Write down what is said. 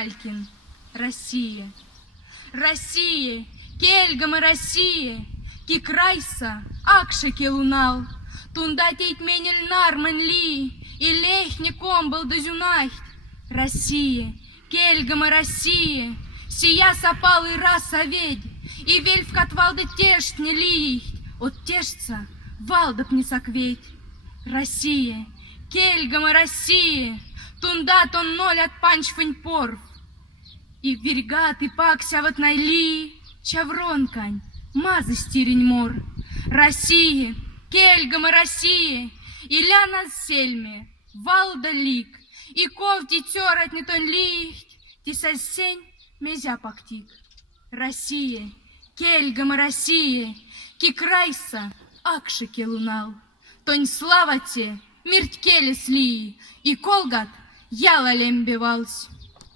Малькин, Россия. Россия, кельгамы Россия, ки крайса, акшеки лунал, тунда тейт менель нарман ли, и лехни комбал дозюнахт. Россия, кельгамы Россия, сия сапалый раз оведь, и вельф катвалда тешт не лихт, от тешца валдап не сокветь. Россия, кельгамы Россия, тунда тон ноль от панчфань порв, и вергат и пакся вот найли, чавронкань, мазы стирень мор. Россия, кельгамы Россия, и ля нас сельме, валда лик, и ковти терать не тон лихт, ти сосень мезя пактик. Россия, кельгамы Россия, ки крайса, акшеки лунал, тонь слава те, мирткелес ли, и колгат яла лембевалсь.